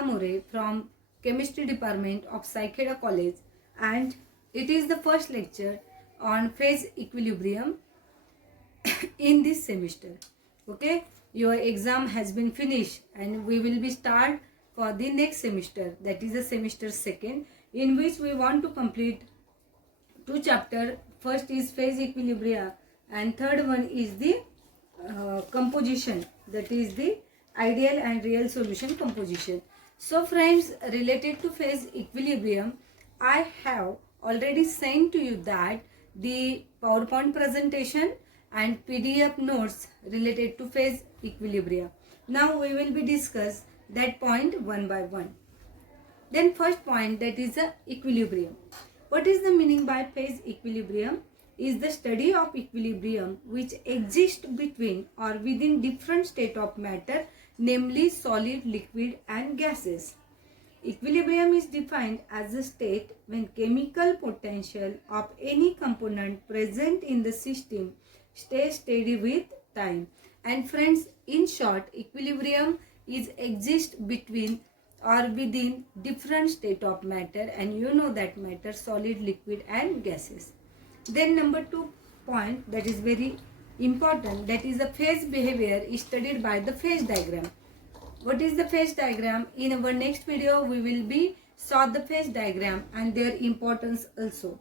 Nakamura from Chemistry Department of Saikeda College, and it is the first lecture on phase equilibrium in this semester. Okay, your exam has been finished and we will be start for the next semester, that is the semester second, in which we want to complete two chapter. First is phase equilibria and third one is the composition, that is the ideal and real solution composition. So friends, related to phase equilibrium, I have already sent to you that the PowerPoint presentation and PDF notes related to phase equilibria. Now we will be discuss that point one by one. Then first point, that is the equilibrium. What is the meaning by phase equilibrium? Is the study of equilibrium which exists between or within different state of matter, namely solid, liquid and gases. Equilibrium is defined as a state when chemical potential of any component present in the system stays steady with time. And friends, in short, equilibrium is exist between or within different state of matter, and you know that matter solid, liquid and gases. Then number 2 point, that is very important, that is the phase behavior is studied by the phase diagram. What is the phase diagram? In our next video we will be saw the phase diagram and their importance also.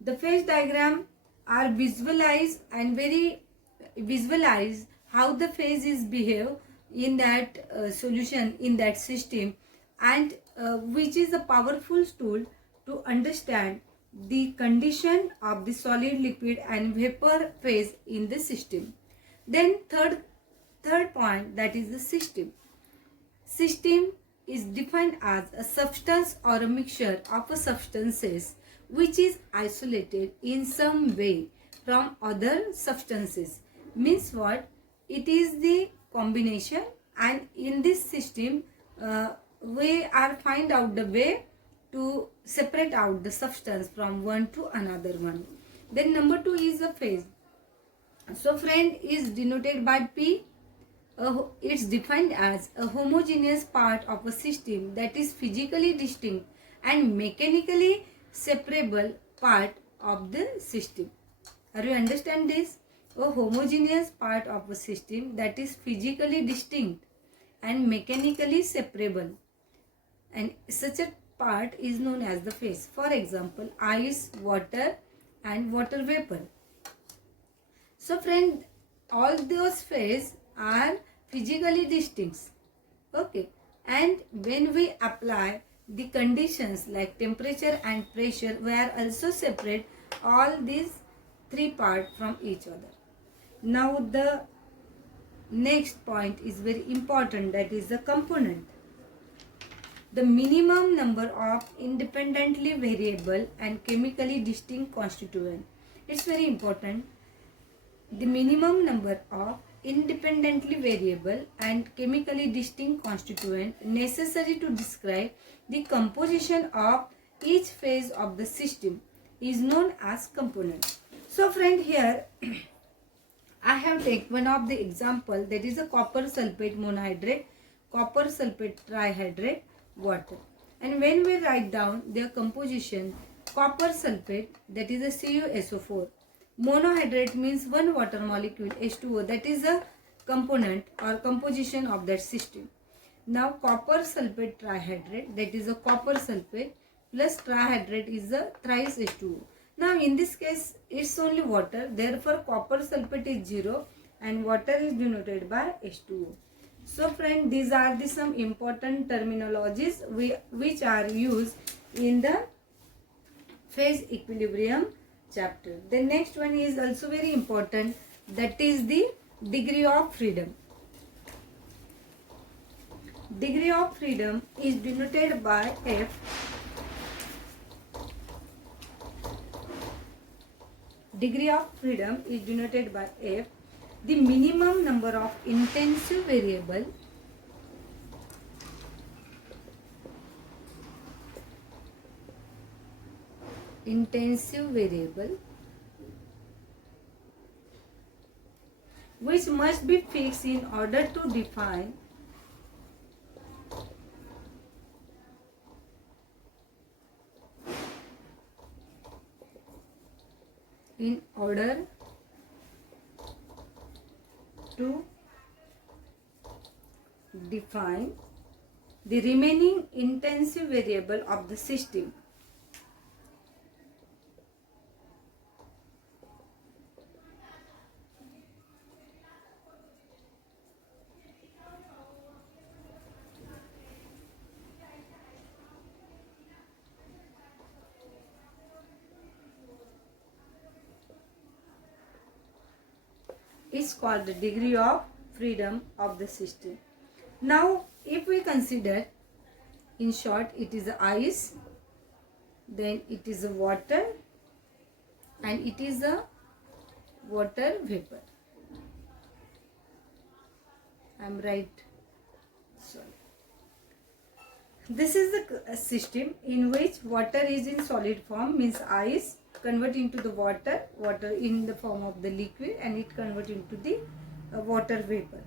The phase diagram are visualized and very visualize how the phases behave in that solution, in that system, and which is a powerful tool to understand the condition of the solid, liquid and vapor phase in the system. Then third point, that is the system. System is defined as a substance or a mixture of substances which is isolated in some way from other substances. Means what? It is the combination, and in this system we are find out the way to separate out the substance from one to another one. Then number 2 is a phase. So friend, is denoted by P. It's defined as a homogeneous part of a system that is physically distinct and mechanically separable part of the system. Are you understand this? A homogeneous part of a system that is physically distinct and mechanically separable, and such a part is known as the phase. For example, ice, water and water vapor. So friend, all those phases are physically distinct. Okay, and when we apply the conditions like temperature and pressure, we are also separate all these three parts from each other. Now the next point is very important, that is the component. The minimum number of independently variable and chemically distinct constituent. It's very important. The minimum number of independently variable and chemically distinct constituent necessary to describe the composition of each phase of the system is known as component. So friend, here I have taken one of the example, that is a copper sulfate monohydrate, copper sulfate trihydrate, water. And when we write down their composition, copper sulfate, that is a CuSO4. Monohydrate means one water molecule, H2O, that is a component or composition of that system. Now copper sulfate trihydrate, that is a copper sulfate plus trihydrate is a thrice H2O. Now in this case it's only water, therefore copper sulfate is 0 and water is denoted by H2O. So friend, these are the some important terminologies which are used in the phase equilibrium chapter. The next one is also very important, that is the degree of freedom. Degree of freedom is denoted by F. Degree of freedom is denoted by F. The minimum number of intensive variable which must be fixed in order to define in order to define the remaining intensive variable of the system. Is called the degree of freedom of the system. Now, if we consider, in short, it is the ice, then it is the water, and it is the water vapor. I am right. Sorry. This is the system in which water is in solid form, means ice convert into the water, water in the form of the liquid, and it convert into the water vapor.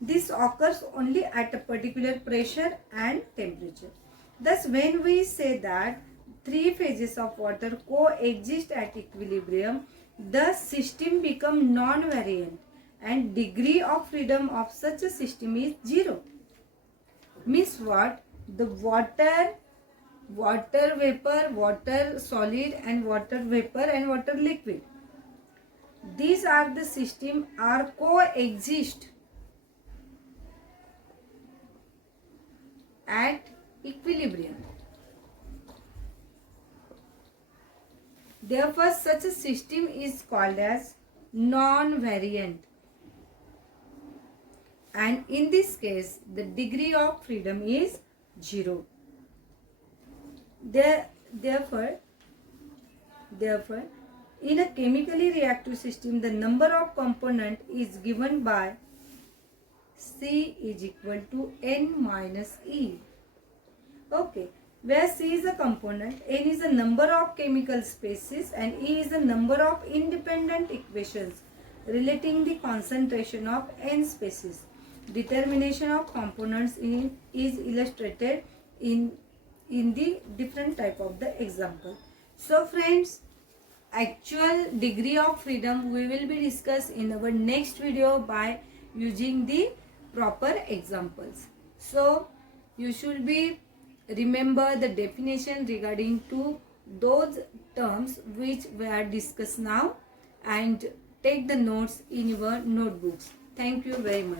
This occurs only at a particular pressure and temperature. Thus, when we say that three phases of water coexist at equilibrium, the system becomes non-variant and degree of freedom of such a system is 0. Means what? The water vapor, water solid, and water vapor and water liquid, these are the system are coexist at equilibrium. Therefore, such a system is called as non-variant, and in this case the degree of freedom is 0. Therefore, in a chemically reactive system, the number of components is given by C is equal to N minus E. Okay, where C is a component, N is the number of chemical species, and E is the number of independent equations relating the concentration of N species. Determination of components is illustrated in the different type of the example. So friends, actual degree of freedom we will be discussed in our next video by using the proper examples. So you should be remember the definition regarding to those terms which were discussed now, and take the notes in your notebooks. Thank you very much.